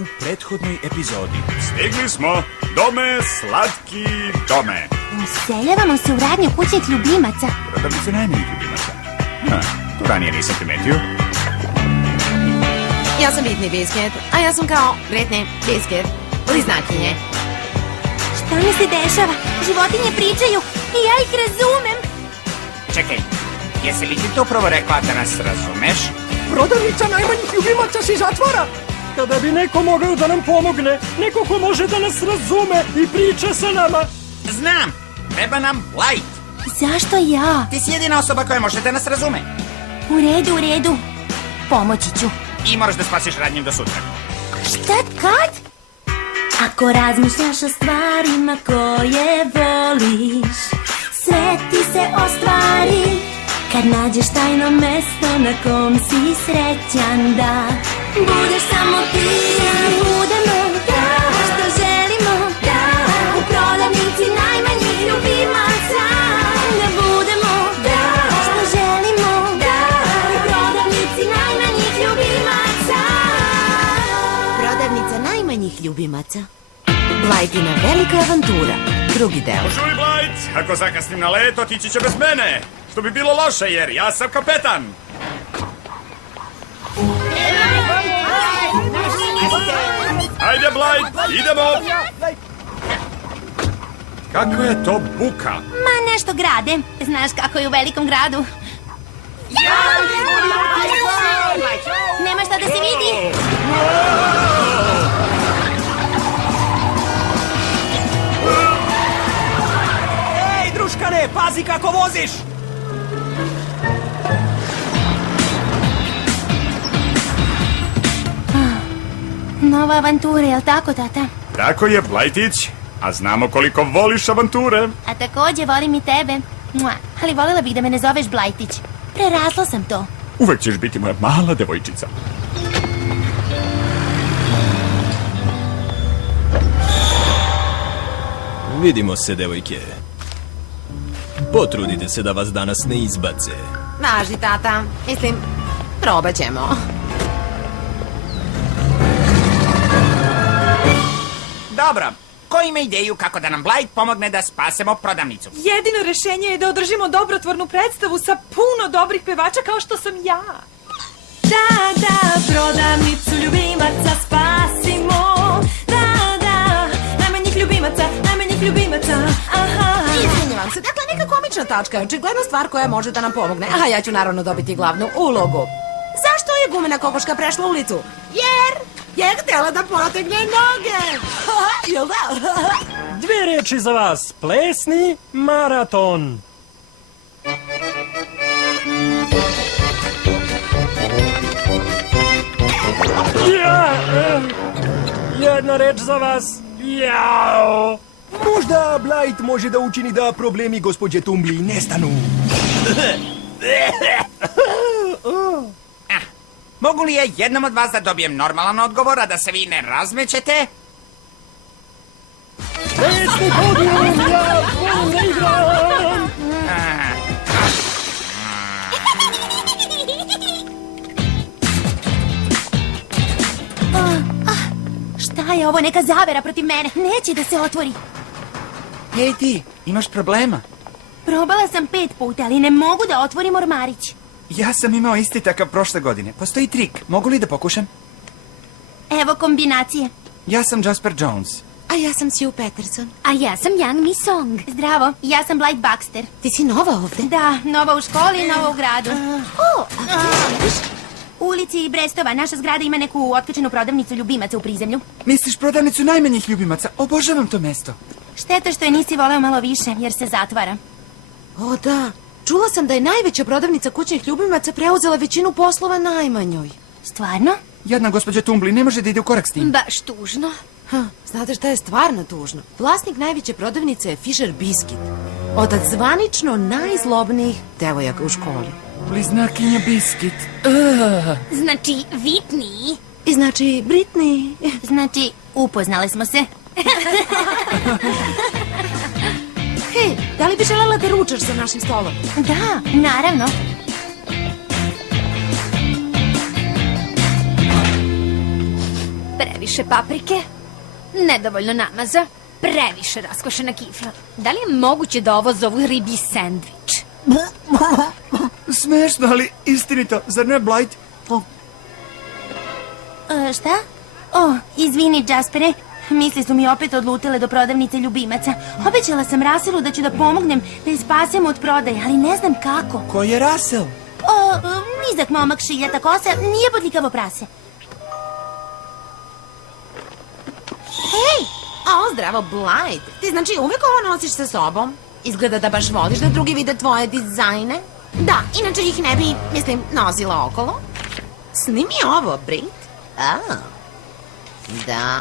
u prethodnoj epizodi. Stigli smo, dome, slatki dome. Useljavamo se u radnju kućnih ljubimaca. Prodavnice najmanjih ljubimaca. To ranije nisam primetio. Ja sam Whitney Biscuit, a ja sam kao Britney Biscuit, liznakinje. Šta mi se dešava? Životinje pričaju i ja ih razumem. Čekaj, jesi li ti to prvo rekla da nas razumeš? Prodavnica najmanjih ljubimaca se zatvara. Kada bi neko mogao da nam pomogne, neko ko može da nas razume i priča sa nama. Znam, treba nam Blight. Zašto ja? Ti si jedina osoba koja može da nas razume. U redu. Pomoći ću. I moraš da spasiš radnju do sutra. Šta kad? Ako razmišljaš o stvarima koje voliš, sve ti se ostvari. Kad nađeš tajno mesto na kom si srećan da budeš samo ti. Budemo da, što želimo da, u prodavnici najmanjih ljubimaca. Da budemo da, što želimo da, u prodavnici najmanjih ljubimaca. Prodavnica najmanjih ljubimaca. Blightina velika avantura. Drugi deo. Požuri Blight, ako zakasnim na let, otići će bez mene. Što bi bilo loše, jer ja sam kapetan. Ajde, Blight, idemo. Kako je to buka? Ma nešto grade. Znaš kako je u velikom gradu. Nema šta da se vidi. Ej, druškane, pazi kako voziš! Nova avantura, jel tako, tata? Tako je, Blightić. A znamo koliko voliš avanture. A takođe volim i tebe. Mua. Ali volila bih da me ne zoveš Blajtić. Prerasla sam to. Uvek ćeš biti moja mala devojčica. Vidimo se, devojke. Potrudite se da vas danas ne izbace. Važi, tata. Mislim, probat ćemo. Dobro, ko ima ideju kako da nam Blight pomogne da spasemo prodavnicu? Jedino rešenje je da održimo dobrotvornu predstavu sa puno dobrih pevača kao što sam ja. Da, prodavnicu ljubimaca spasimo. Da, najmanjih ljubimaca, aha. Izvinjavam se, dakle neka komična tačka je očigledna stvar koja može da nam pomogne. A ja ću naravno dobiti glavnu ulogu. Zašto je gumena kokoška prešla ulicu? Jer je htjela da potegne noge. Jel da? Dve reči za vas. Plesni maraton. Jedna reč za vas. Jao. Možda Blight može da učini da problemi gospođe Tumbli nestanu. Mogu li ja jednom od vas da dobijem normalan odgovor, a da se vi ne razmećete? Plesni podijum, ja volim da igram. Šta je ovo? Neka zavera protiv mene. Neće da se otvori. Hej ti, imaš problema? Probala sam 5 puta, ali ne mogu da otvorim ormarić. Ja sam imao isti takav prošle godine. Postoji trik. Mogu li da pokušam? Evo kombinacije. Ja sam Jasper Jones. A ja sam Sue Peterson. A ja sam Young Mi Song. Zdravo, ja sam Blight Baxter. Ti si nova ovde? Da, nova u školi, nova u gradu. U ulici Brestova, naša zgrada ima neku otkačenu prodavnicu ljubimaca u prizemlju. Misliš prodavnicu najmanjih ljubimaca? Obožavam to mesto. Šteta što je nisi voleo malo više, jer se zatvara. O da, čula sam da je najveća prodavnica kućnih ljubimaca preuzela većinu poslova najmanjoj. Stvarno? Jadna gospođa Tumbli ne može da ide u korak s tim. Baš tužno. Znate šta je stvarno tužno? Vlasnik najveće prodavnice je Fisher Biscuit. Od zvanično najzlobnijih devojaka u školi. Bliznakinja Biskit. Znači, Whitney. I znači, Britney. Znači, upoznale smo se. Hej, da li bi želela da ručaš sa našim stolom? Da, naravno. Previše paprike, nedovoljno namaza, previše raskošena kifla. Da li je moguće da ovo zovu riblji sendvič? Smešno, ali istinito, zar ne, Blight? Šta? O, izvini, Jaspere. Misli su mi opet odlutele do prodavnice ljubimaca. Obećala sam Russellu da ću da pomognem da je spasemo od prodaje, ali ne znam kako. Ko je Russell? O, nizak momak, šiljata kosa, nije bodljikavo prase. Hej! O, zdravo, Blight. Ti znači uvek ovo nosiš sa sobom? Izgleda da baš voliš da drugi vide tvoje dizajne. Da, inače ih ne bi, mislim, nosila okolo. Snimi ovo, Brit. Da.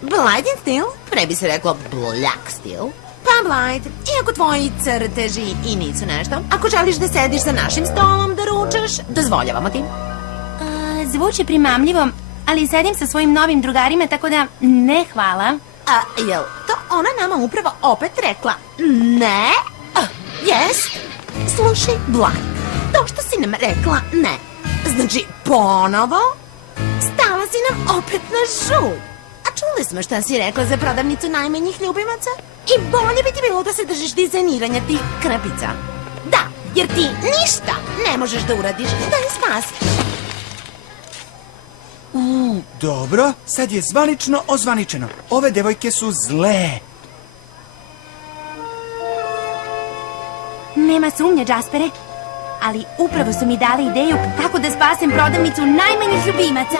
Blightin stil? Pre bi se reklo black stil. Pa, Blight, iako tvoji crteži i nisu nešto, ako želiš da sediš za našim stolom da ručaš, dozvoljavamo ti. Zvuči primamljivo, ali sedim sa svojim novim drugarima, tako da ne hvala. Jel to ona nama upravo opet rekla ne? Jest? Slušaj, Blight, to što si nam rekla ne, znači ponovo? Stala si nam opet na žulj. A čuli smo šta si rekla za prodavnicu najmanjih ljubimaca? I bolje bi ti bilo da se držiš dizajniranja tih krapica. Da, jer ti ništa ne možeš da uradiš da je spasiš. Dobro, sad je zvanično ozvaničeno. Ove devojke su zle. Nema sumnje, Jaspere, ali upravo su mi dali ideju kako da spasem prodavnicu najmanjih ljubimaca.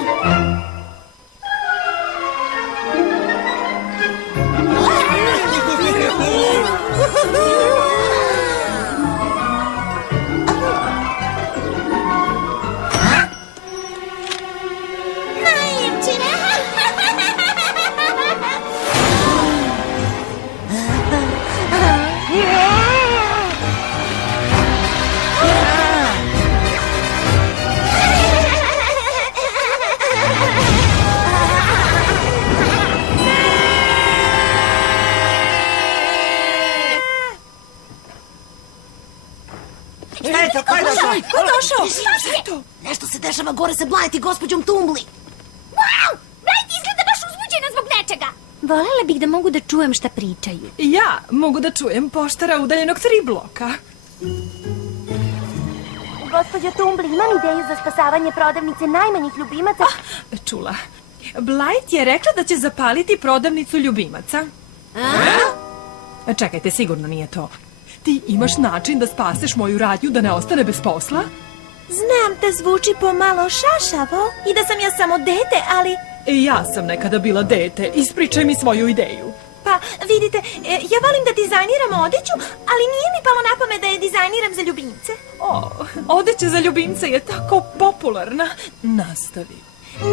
Ko je došao? Šta je to? Nešto se dešava gore sa Blight i gospođom Tumbli. Wow! Blight izgleda baš uzbuđena zbog nečega. Volela bih da mogu da čujem šta pričaju. Ja mogu da čujem poštara udaljenog 3 bloka. Gospođo Tumbli, imam ideju za spasavanje prodavnice najmanjih ljubimaca. Čula. Blight je rekla da će zapaliti prodavnicu ljubimaca. Čekajte, sigurno nije to. Ti imaš način da spaseš moju radnju da ne ostane bez posla? Znam da zvuči pomalo šašavo i da sam ja samo dete, ali... Ja sam nekada bila dete. Ispričaj mi svoju ideju. Pa, vidite, ja volim da dizajniram odeću, ali nije mi palo na pamet da je dizajniram za ljubimce. Odeća za ljubimce je tako popularna. Nastavi.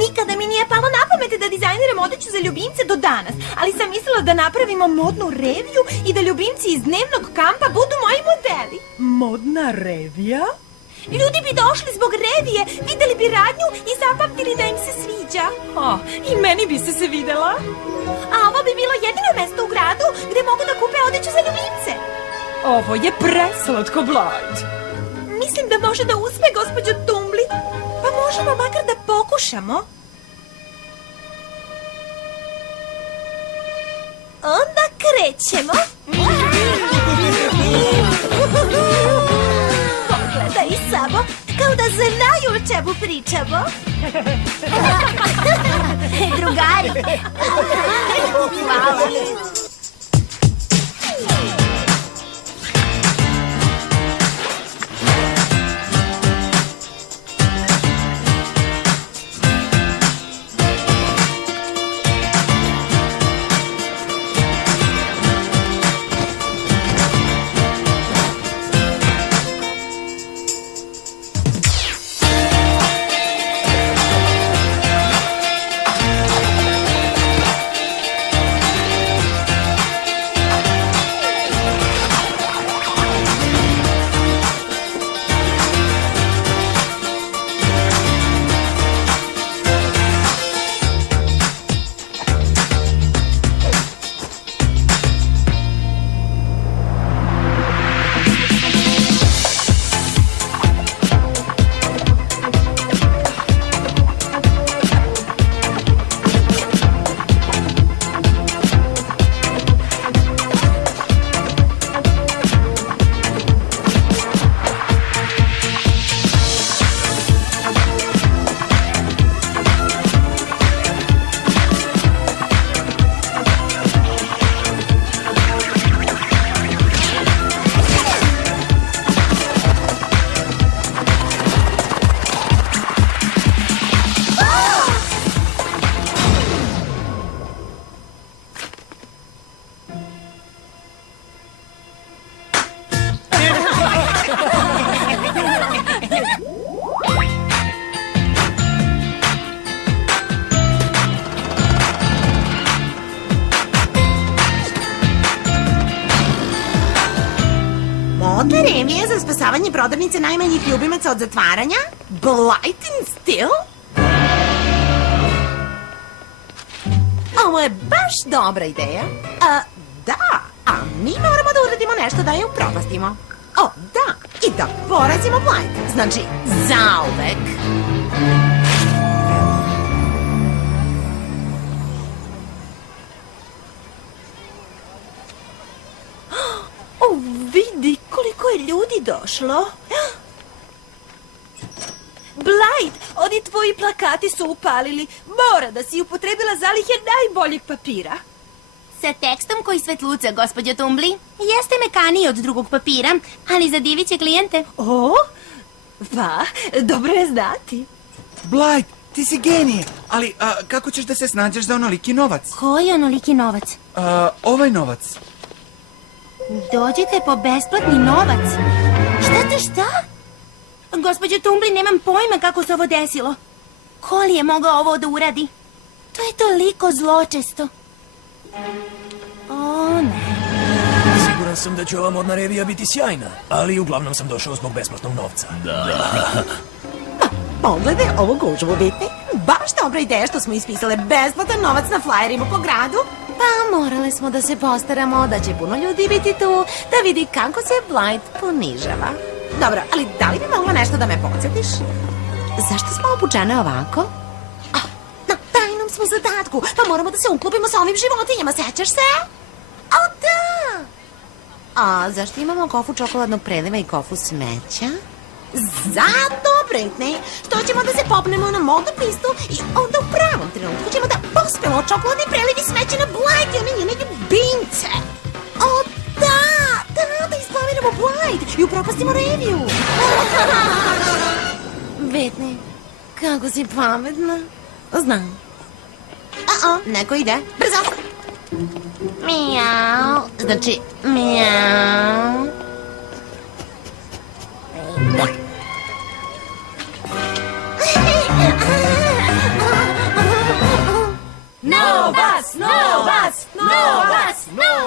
Nikada mi nije palo na pamet da dizajniram odeću za ljubimce do danas, ali sam mislila da napravimo modnu reviju i da ljubimci iz dnevnog kampa budu moji modeli. Modna revija? Ljudi bi došli zbog revije, videli bi radnju i zapamtili da im se sviđa. I meni bi se videla. A ovo bi bilo jedino mesto u gradu gde mogu da kupe odeću za ljubimce. Ovo je preslatko, Blight. Mislim da može da uspe, gospođo Tumbli. Pa možemo makar da pokušamo. Onda krećemo. Pogledaj samo, kao da znaju o čemu pričamo. Drugari. Hvala. Dotle revije za spasavanje prodavnice najmanjih ljubimaca od zatvaranja? Blight in Still? Ovo je baš dobra ideja. A mi moramo da uradimo nešto da je upropastimo. O, da, i da porazimo Blight. Znači, zauvek. O, vidi koliko je ljudi došlo. Blight, oni tvoji plakati su upalili. Mora da si upotrebila zalihe najboljeg papira. Sa tekstom koji svetluca, gospođo Tumbli. Jeste mekaniji od drugog papira, ali zadivit će klijente. O, pa, dobro je znati. Blight, ti si genije, ali kako ćeš da se snađeš za onoliki novac? Koji je onoliki novac? Ovaj novac. Dođite po besplatni novac. Šta? Gospođo Tumbli, nemam pojma kako se ovo desilo. Ko li je mogao ovo da uradi? To je toliko zločesto. O, ne. Siguran sam da će ova modna revija biti sjajna, ali uglavnom sam došao zbog besplatnog novca. Pogledaj ovo gužvu, vidite? Baš dobra ideja što smo ispisale besplatan novac na flajerima po gradu. Pa morale smo da se postaramo da će puno ljudi biti tu, da vidi kako se Blight ponižava. Dobro, ali da li bi mogla nešto da me podsjetiš? Zašto smo obučene ovako? Na tajnom smo zadatku, pa moramo da se uklopimo sa ovim životinjama, sećaš se? O, da! A zašto imamo kofu čokoladnog preliva i kofu smeća? Zato, Britney, što ćemo da se popnemo na modnu pistu i onda u pravom trenutku ćemo da pospemo čokoladni preliv i smeće na Blight i one njene ljubimce. O, da isplaviramo Blight i upropastimo reviju. Britney, kako si pametna. Znam. Neko ide. Brzo. Mijau. Znači, mijau.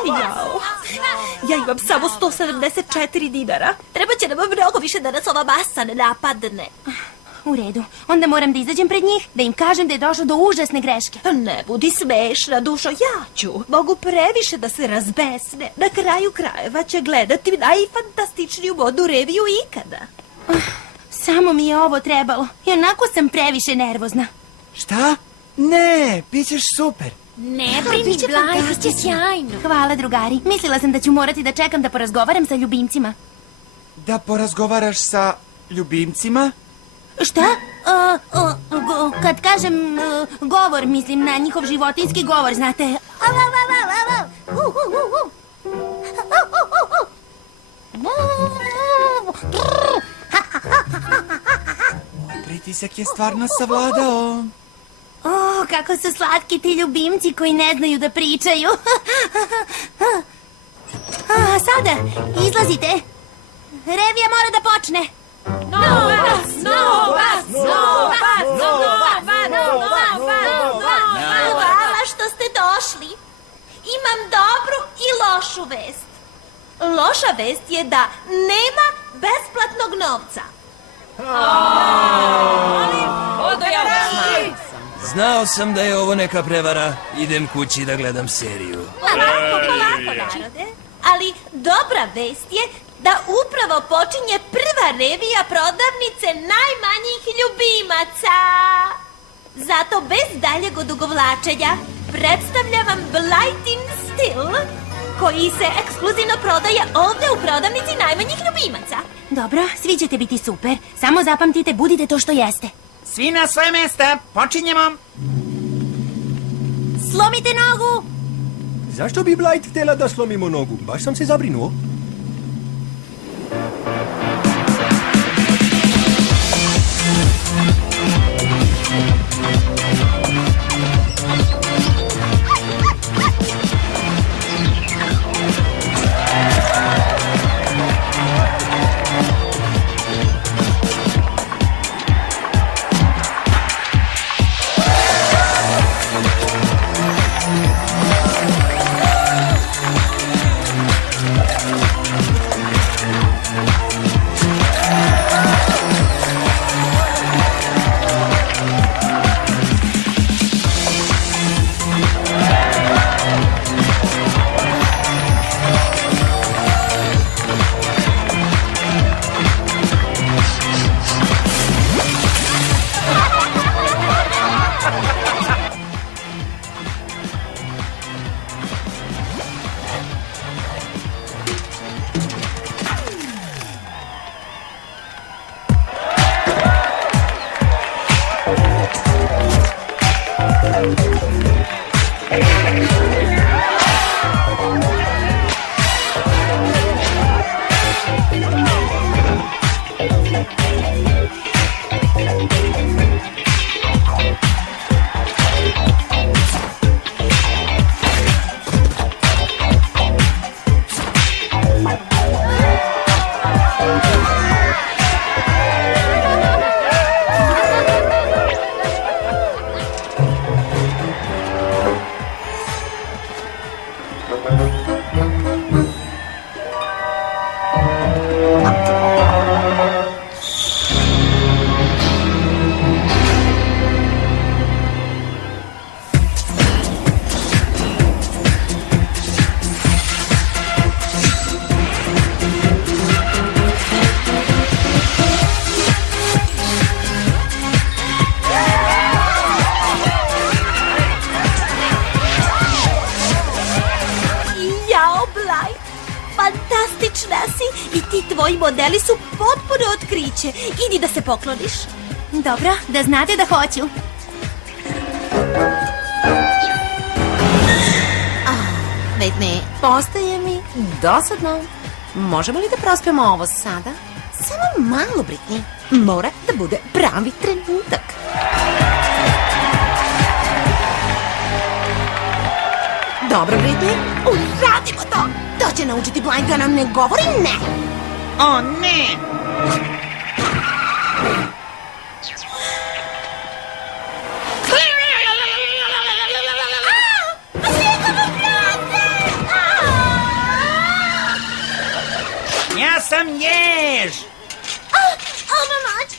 Jao. Ja imam samo 174 dinara. Treba će nam mnogo više da nas ova masa ne napadne. U redu, onda moram da izađem pred njih, da im kažem da je došlo do užasne greške. Ne budi smešna, dušo, ja ću. Mogu previše da se razbesne. Na kraju krajeva će gledati najfantastičniju modnu reviju ikada. Samo mi je ovo trebalo. I onako sam previše nervozna. Šta? Ne, bit ćeš super. Ne brini, Blight, bit će sjajno. Hvala, drugari. Mislila sam da ću morati da čekam da porazgovaram sa ljubimcima. Da porazgovaraš sa ljubimcima? Šta? Kad kažem govor, mislim na njihov životinjski govor, znate. Pritisak je stvarno savladao. O, kako su slatki ti ljubimci koji ne znaju da pričaju. Sada, izlazite. Revija mora da počne. Hvala što ste došli. Imam dobru i lošu vest. Loša vest je da nema besplatnog novca. Znao sam da je ovo neka prevara. Idem kući da gledam seriju. Polako, narode. Ali dobra vest je da upravo počinje prva revija prodavnice najmanjih ljubimaca. Zato bez daljeg odugovlačenja predstavljam vam Blight in Still, koji se ekskluzivno prodaje ovde u prodavnici najmanjih ljubimaca. Dobro, svi ćete biti super. Samo zapamtite, budite to što jeste. Svi na svoje mesta, počinjemo. Slomite nogu! Zašto bi Blight htjela da slomimo nogu? Baš sam se zabrinuo. Jao, Blight, fantastična si i ti tvoji modeli su potpuno otkriće. Idi da se pokloniš. Dobro, da znate da hoću. Whitney, postaje mi dosadno. Možemo li da prospemo ovo sada? Samo malo, Britney. Mora da bude pravi trenutak. Dobro, Britney, uradimo to. To će naučiti Blight da nam ne govori ne. O, ne! Ja sam jež! Ovo mač!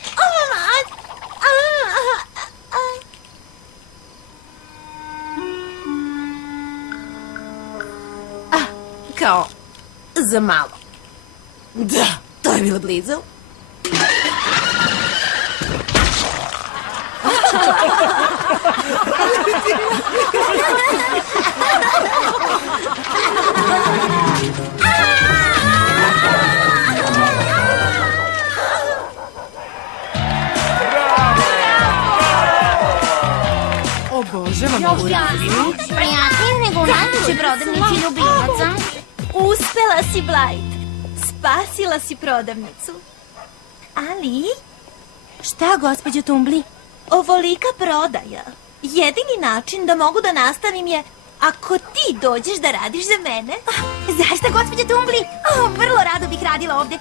Kao za malo. Da, to je bilo blizu. O Bože, vam ovo Prijatnije nego u najvećoj prodavnici ljubimaca. Uspela si, Blight. Spasila si prodavnicu. Ali, Šta, gospođo Tumbli? ovolika prodaja. Jedini način da mogu da nastavim je ako ti dođeš da radiš za mene. Zaista, gospođo Tumbli? Vrlo rado bih radila ovde.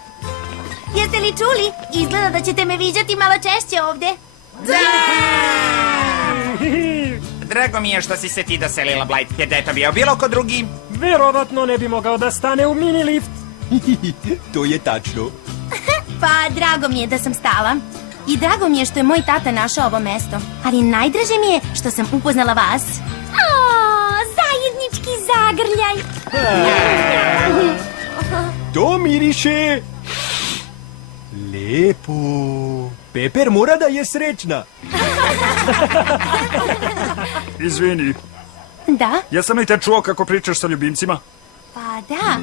Jeste li čuli? Izgleda da ćete me viđati malo češće ovde. Drago mi je što si se ti doselila, Blight, jer da je to bio bilo ko drugi. Verovatno ne bi mogao da stane u mini lift. To je tačno. Pa, drago mi je da sam stala. I drago mi je što je moj tata našao ovo mesto. Ali najdraže mi je što sam upoznala vas. Zajednički zagrljaj. To miriše... Lepo. Peper mora da je srećna. Izvini, Da? jesam li te čuo kako pričaš sa ljubimcima? Pa da.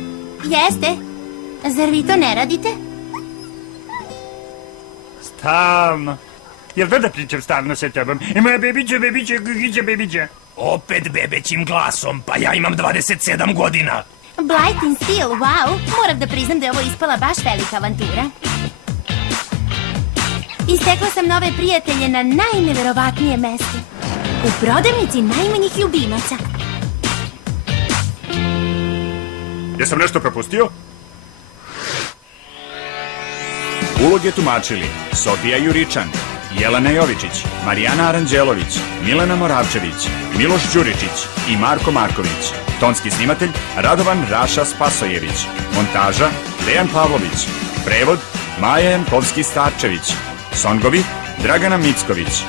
Jeste. Zar vi to ne radite? Stalno. Jel da pričam stalno sa tobom? Moja bebiće, bebiće. Opet bebećim glasom, pa ja imam 27 godina. Blight in Steel, wow. Moram da priznam da je ovo ispala baš velika avantura. Istekla sam nove prijatelje na najneverovatnije mesto. U prodavnici najmanjih ljubimaca. Jesam nešto propustio? Uloge tumačili Sofija Juričan, Jelena Jovičić, Marijana Aranđelović, Milena Moravčević, Miloš Đuričić i Marko Marković. Tonski snimatelj Radovan Raša Spasojević. Montaža Dejan Pavlović. Prevod Maja Jankovski-Starčević. Songovi Dragana Micković.